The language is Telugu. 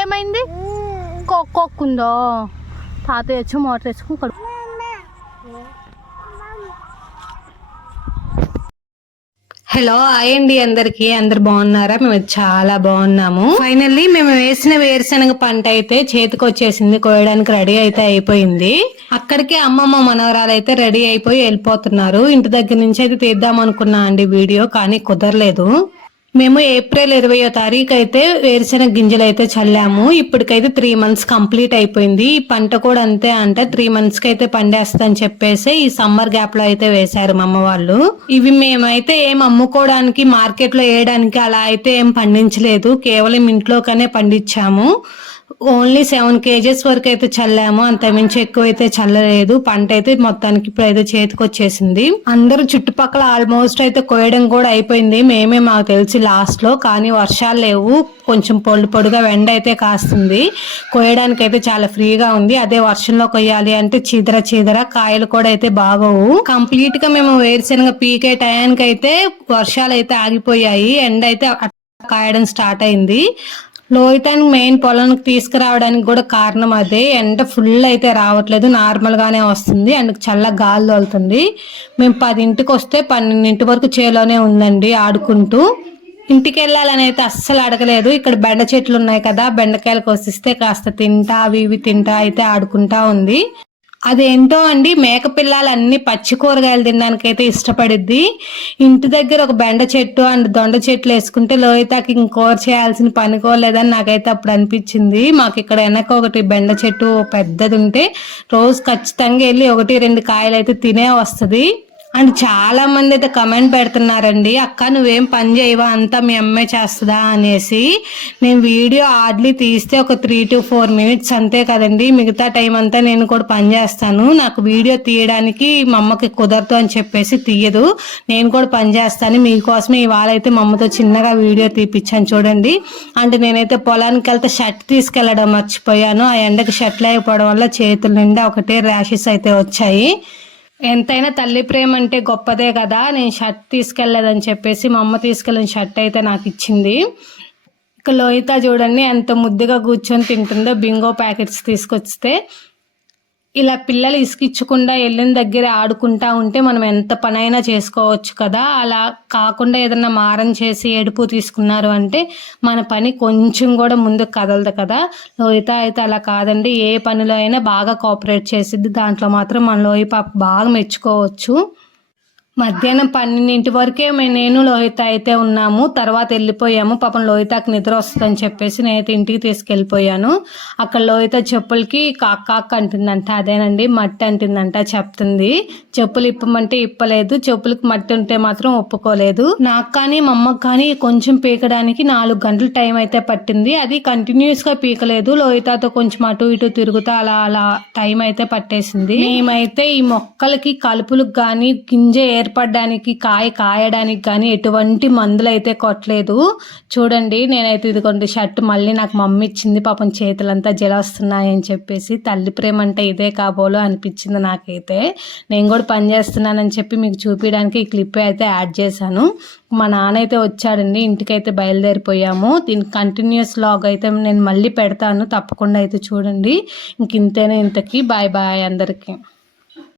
ఏమైంది? కొక్కుందో. తాతయ్య వచ్చి మోటార్ వేసుకుని కడుపు. హలో అయ్యండి అందరికి, అందరు బాగున్నారా? మేము చాలా బాగున్నాము. ఫైనల్లీ మేము వేసిన వేరుశనగ పంట అయితే చేతికి వచ్చేసింది, కోయడానికి రెడీ అయితే అయిపోయింది. అక్కడికి అమ్మమ్మ మనవరాలు అయితే రెడీ అయిపోయి వెళ్ళిపోతున్నారు. ఇంటి దగ్గర నుంచి అయితే తీద్దాం అనుకున్నా అండి వీడియో, కానీ కుదరలేదు. మేము ఏప్రిల్ 20వ తారీఖు అయితే వేరుశెనగ గింజలు అయితే చల్లాము. ఇప్పటికైతే 3 months కంప్లీట్ అయిపోయింది. ఈ పంట కూడా అంతే అంటే 3 months కి అయితే పండేస్తుందని చెప్పేసి ఈ సమ్మర్ గ్యాప్ లో అయితే వేశారు మా అమ్మ వాళ్ళు. ఇవి మేమైతే ఏం అమ్ముకోవడానికి మార్కెట్ లో వేయడానికి అలా అయితే ఏం పండించలేదు, కేవలం ఇంట్లోకనే పండించాము. ఓన్లీ 7 kgs వరకు అయితే చల్లాము, అంతమించి ఎక్కువ అయితే చల్లలేదు. పంట అయితే మొత్తానికి ఇప్పుడు అయితే చేతికి వచ్చేసింది. అందరూ చుట్టుపక్కల ఆల్మోస్ట్ అయితే కోయడం కూడా అయిపోయింది. మేమే మాకు తెలిసి లాస్ట్ లో, కానీ వర్షాలు లేవు, కొంచెం పొడిగా ఎండ అయితే కాస్తుంది. కోయడానికి అయితే చాలా ఫ్రీగా ఉంది. అదే వర్షంలో కొయ్యాలి అంటే చీదర కాయలు కూడా అయితే బాగోవు. కంప్లీట్ గా మేము వేరుశెనగ పీకే టయానికి అయితే వర్షాలు అయితే ఆగిపోయాయి, ఎండ అయితే కాయడం స్టార్ట్ అయింది. లోహితానికి మెయిన్ పొలానికి తీసుకురావడానికి కూడా కారణం అదే. ఎండ ఫుల్ అయితే రావట్లేదు, నార్మల్ గానే వస్తుంది, అండ్ చల్ల గాలి తోలుతుంది. మేము 10ంటికి వస్తే 12 వరకు చేలోనే ఉందండి ఆడుకుంటూ. ఇంటికి వెళ్ళాలని అయితే అస్సలు అడగలేదు. ఇక్కడ బెండ చెట్లు ఉన్నాయి కదా, బెండకాయలు కోసిస్తే కాస్త తింటా అవి తింటా అయితే ఆడుకుంటా ఉంది. అదేంటో అండి, మేక పిల్లలన్నీ పచ్చి కూరగాయలు తినడానికి అయితే ఇష్టపడిద్ది. ఇంటి దగ్గర ఒక బెండ చెట్టు అండ్ దొండ చెట్లు వేసుకుంటే లోహితాకి ఇంకోర చేయాల్సిన పనికోలేదని నాకైతే అప్పుడు అనిపించింది. మాకు ఇక్కడ వెనక ఒకటి బెండ చెట్టు పెద్దది ఉంటే రోజు ఖచ్చితంగా వెళ్ళి 1-2 కాయలు అయితే తినే వస్తుంది. అండ్ చాలా మంది అయితే కమెంట్ పెడుతున్నారండి, అక్క నువ్వేం పని చేయవా, అంతా మీ అమ్మే చేస్తుందా అనేసి. నేను వీడియో హార్డ్లీ తీస్తే ఒక 3 to 4 minutes అంతే కదండి, మిగతా టైం అంతా నేను కూడా పని చేస్తాను. నాకు వీడియో తీయడానికి మా అమ్మకి కుదరదు అని చెప్పేసి తీయదు, నేను కూడా పని చేస్తాను. మీకోసమే ఇవాళ అయితే మా అమ్మతో చిన్నగా వీడియో తీపిచ్చాను చూడండి. అంటే నేనైతే పొలానికి వెళ్తే షర్ట్ తీసుకెళ్లడం మర్చిపోయాను. ఆ ఎండకి షర్ట్ లేకపోవడం వల్ల చేతుల నిండా ఒకటే ర్యాషెస్ అయితే వచ్చాయి. ఎంతైనా తల్లి ప్రేమ అంటే గొప్పదే కదా. నేను షర్ట్ తీసుకెళ్లేదని చెప్పేసి మా అమ్మ తీసుకెళ్ళిన షర్ట్ అయితే నాకు ఇచ్చింది. ఇక లోహిత చూడండి ఎంత ముద్దుగా కూర్చొని తింటుందో. బింగో ప్యాకెట్స్ తీసుకొస్తే ఇలా పిల్లలు ఇసుకిచ్చకుండా వెళ్ళిన దగ్గర ఆడుకుంటా ఉంటే మనం ఎంత పనైనా చేసుకోవచ్చు కదా. అలా కాకుండా ఏదన్నా మారం చేసి ఏడుపు తీసుకున్నారు అంటే మన పని కొంచెం కూడా ముందుకు కదలదు కదా. లోహిత అయితే అలా కాదండి, ఏ పనిలో అయినా బాగా కోఆపరేట్ చేసిద్ది. దాంట్లో మాత్రం మన లోహి పాప బాగా మెచ్చుకోవచ్చు. మధ్యాహ్నం 12 వరకే నేను లోహిత అయితే ఉన్నాము, తర్వాత వెళ్ళిపోయాము. పాపం లోహితకి నిద్ర వస్తుందని చెప్పేసి నేనైతే ఇంటికి తీసుకెళ్ళిపోయాను. అక్కడ లోహిత చెప్పులకి కాక్ అంటుందంట, అదేనండి మట్టి అంటుందంట చెప్తుంది. చెప్పులు ఇప్పమంటే ఇప్పలేదు, చెప్పులకి మట్టి ఉంటే మాత్రం ఒప్పుకోలేదు. నాకు కానీ మా అమ్మకి కానీ కొంచెం పీకడానికి 4 గంటల టైం అయితే పట్టింది. అది కంటిన్యూస్ గా పీకలేదు, లోహితతో కొంచెం అటు ఇటు తిరుగుతా అలా టైం అయితే పట్టేసింది. మేమైతే ఈ మొక్కలకి కలుపులకు కానీ గింజ ఏర్పడడానికి కాయడానికి కానీ ఎటువంటి మందులు అయితే కొట్టలేదు. చూడండి నేనైతే ఇదిగోండి షర్ట్ మళ్ళీ నాకు మమ్మీ ఇచ్చింది. పాపం చేతులంతా జలస్తున్నాయని చెప్పేసి తల్లి ప్రేమ అంటే ఇదే కాబోలు అనిపించింది నాకైతే. నేను కూడా పని చేస్తున్నానని చెప్పి మీకు చూపించడానికి ఈ క్లిప్ అయితే యాడ్ చేశాను. మా నాన్న అయితే వచ్చాడండి, ఇంటికైతే బయలుదేరిపోయాము. దీనికి కంటిన్యూస్ లాగ్ అయితే నేను మళ్ళీ పెడతాను, తప్పకుండా అయితే చూడండి. ఇంతేనే, ఇంతకీ బాయ్ అందరికీ.